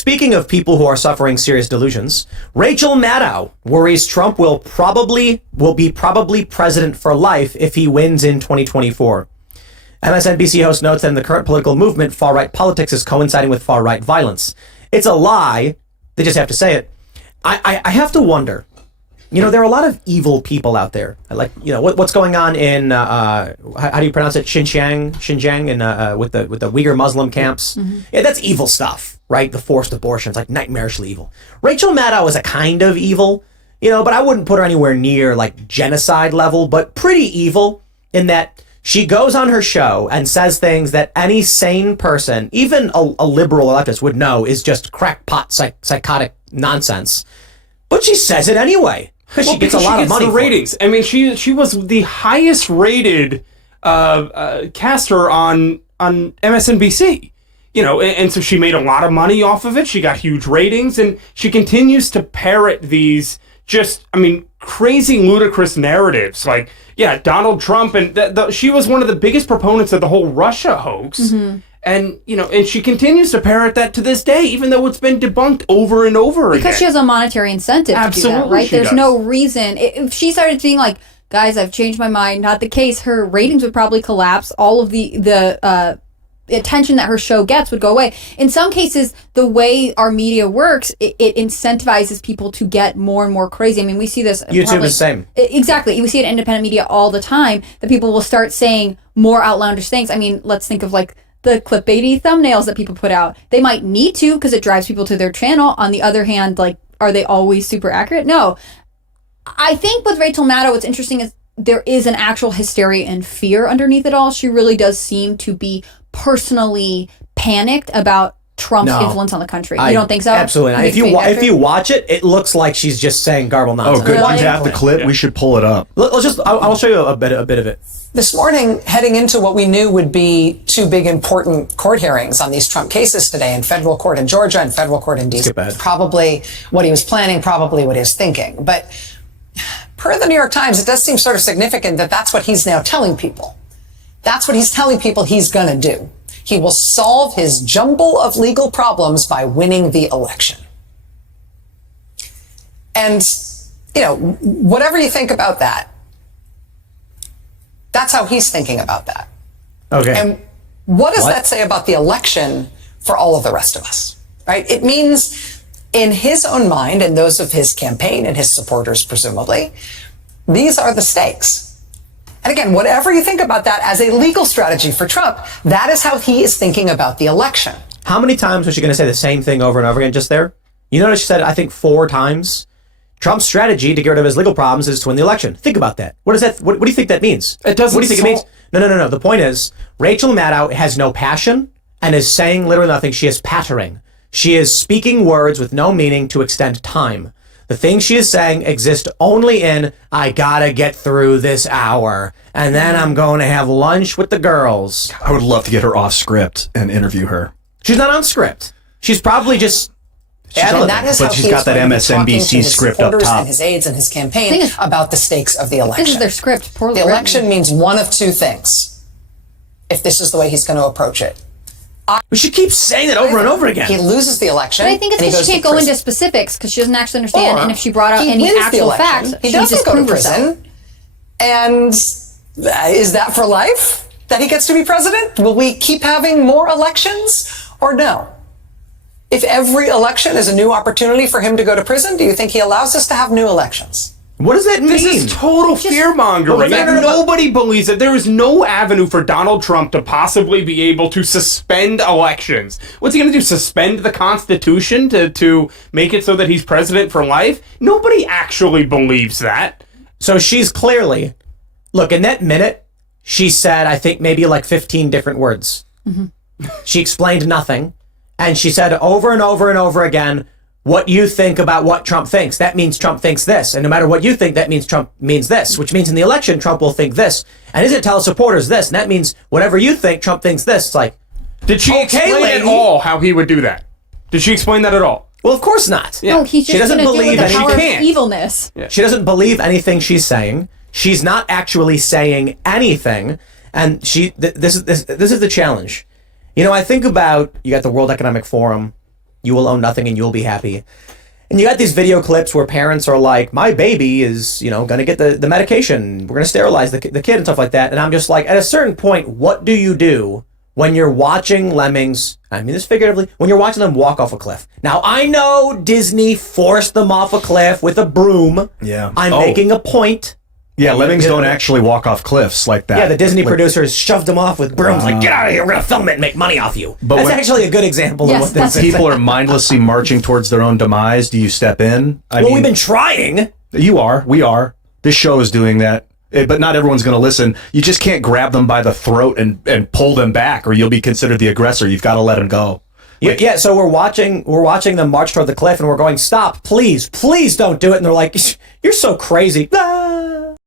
speaking of people who are suffering serious delusions, Rachel Maddow worries Trump will be president for life if he wins in 2024. MSNBC host notes that in the current political movement, far-right politics is coinciding with far-right violence. It's a lie. They just have to say it. I have to wonder. You know, there are a lot of evil people out there. Like, you know, what's going on in how do you pronounce it? Xinjiang, and with the Uyghur Muslim camps. Mm-hmm. Yeah, that's evil stuff, right? The forced abortions, like nightmarishly evil. Rachel Maddow is a kind of evil, you know, but I wouldn't put her anywhere near like genocide level, but pretty evil in that she goes on her show and says things that any sane person, even a liberal leftist, would know is just crackpot psychotic nonsense. But she says it anyway. Because she gets a lot of money for ratings. I mean, she was the highest rated caster on MSNBC. You know, and so she made a lot of money off of it. She got huge ratings, and she continues to parrot these just, I mean, crazy, ludicrous narratives. Like, yeah, Donald Trump, and she was one of the biggest proponents of the whole Russia hoax. Mm-hmm. And, you know, and she continues to parrot that to this day, even though it's been debunked over and over again. Because she has a monetary incentive to do that, right? There's no reason. If she started being like, guys, I've changed my mind, not the case, her ratings would probably collapse. All of the attention that her show gets would go away. In some cases, the way our media works, it incentivizes people to get more and more crazy. I mean, we see this. YouTube is the same. Exactly. We see it in independent media all the time, that people will start saying more outlandish things. I mean, let's think of like the clickbaity thumbnails that people put out. They might need to because it drives people to their channel. On the other hand, like, are they always super accurate? No. I think with Rachel Maddow, what's interesting is there is an actual hysteria and fear underneath it all. She really does seem to be personally panicked about Trump's influence on the country. You don't think so? Absolutely not. If you watch it, it looks like she's just saying garble nonsense. Oh, good. Really? You have the clip. Yeah. We should pull it up. I'll show you a bit of it. This morning, heading into what we knew would be two big important court hearings on these Trump cases today, in federal court in Georgia and federal court in D.C. Probably what he was planning, probably what he was thinking. But per the New York Times, it does seem sort of significant that that's what he's now telling people. That's what he's telling people he's going to do. He will solve his jumble of legal problems by winning the election. And, you know, whatever you think about that, that's how he's thinking about that. Okay. And what does that say about the election for all of the rest of us, right? It means in his own mind and those of his campaign and his supporters, presumably, these are the stakes. And again, whatever you think about that as a legal strategy for Trump, that is how he is thinking about the election. How many times was she going to say the same thing over and over again just there? You notice she said, I think 4 times. Trump's strategy to get rid of his legal problems is to win the election. Think about that. What does that? What do you think that means? It doesn't. What do you think it means? No. The point is, Rachel Maddow has no passion and is saying literally nothing. She is pattering. She is speaking words with no meaning to extend time. The things she is saying exist only in, I gotta get through this hour, and then I'm going to have lunch with the girls. I would love to get her off script and interview her. She's not on script. She's probably just... But she's got that MSNBC script up top. And his aides and his campaign about the stakes of the election. This is their script. The election means one of two things, if this is the way he's going to approach it. She keeps saying that over and over again. He loses the election. But I think it's because she can't go into specifics because she doesn't actually understand. And if she brought out any actual facts, he doesn't go to prison. And is that for life that he gets to be president? Will we keep having more elections or no? If every election is a new opportunity for him to go to prison, do you think he allows us to have new elections? What does that mean? This is total fear-mongering. Nobody believes it. There is no avenue for Donald Trump to possibly be able to suspend elections. What's he going to do, suspend the Constitution to make it so that he's president for life? Nobody actually believes that. So she's clearly... Look, in that minute, she said, I think, maybe like 15 different words. Mm-hmm. She explained nothing. And she said over and over and over again, what you think about what Trump thinks. That means Trump thinks this. And no matter what you think, that means Trump means this, which means in the election, Trump will think this. And he's going to tell his supporters this. And that means whatever you think, Trump thinks this. It's like, did she explain at all how he would do that? Did she explain that at all? Well, of course not. Yeah. No, he's just going to do it with the power of evilness. Yeah. She doesn't believe anything she's saying. She's not actually saying anything. And this is the challenge. You know, I think about, you got the World Economic Forum, You will own nothing and you'll be happy. And you got these video clips where parents are like, my baby is, going to get the medication. We're going to sterilize the kid and stuff like that. And I'm just like, at a certain point, what do you do when you're watching lemmings, I mean this figuratively, when you're watching them walk off a cliff? Now, I know Disney forced them off a cliff with a broom. Yeah. I'm making a point. Yeah, lemmings don't actually walk off cliffs like that. Yeah, the Disney producers shoved them off with brooms. Like, get out of here. We're going to film it and make money off you. But that's actually a good example of what this is. People are mindlessly marching towards their own demise. Do you step in? I mean, we've been trying. You are. We are. This show is doing that. But not everyone's going to listen. You just can't grab them by the throat and pull them back, or you'll be considered the aggressor. You've got to let them go. Yeah, so we're watching them march toward the cliff, and we're going, stop, please don't do it. And they're like, you're so crazy. Ah!